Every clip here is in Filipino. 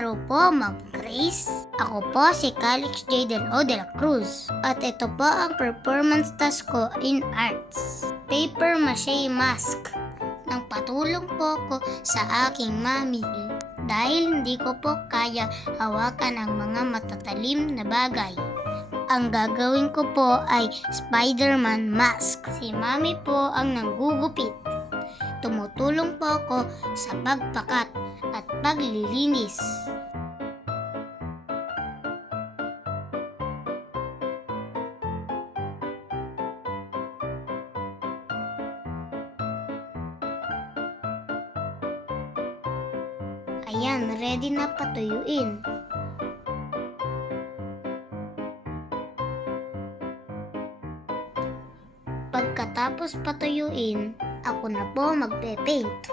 araw po, Ma'am Grace. Ako po si Calix Jaden O. de la Cruz. At ito po ang performance task ko in arts. Paper mache mask. Nang patulong po ko sa aking mami. Dahil hindi ko po kaya hawakan ang mga matatalim na bagay. Ang gagawin ko po ay Spider-Man mask. Si mami po ang nanggugupit. Tumutulong po ako sa pagpakat at paglilinis. Ayan, ready na patuyuin. Pagkatapos patuyuin, ako na po magpe-paint.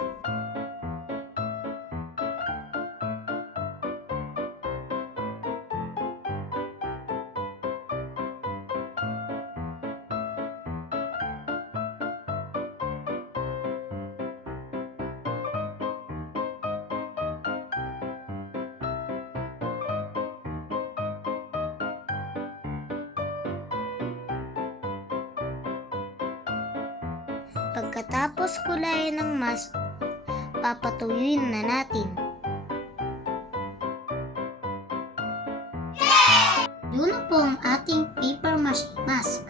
Pagkatapos kulayan ng mask, papatuyuin na natin. Yun na po ang ating paper mache mask.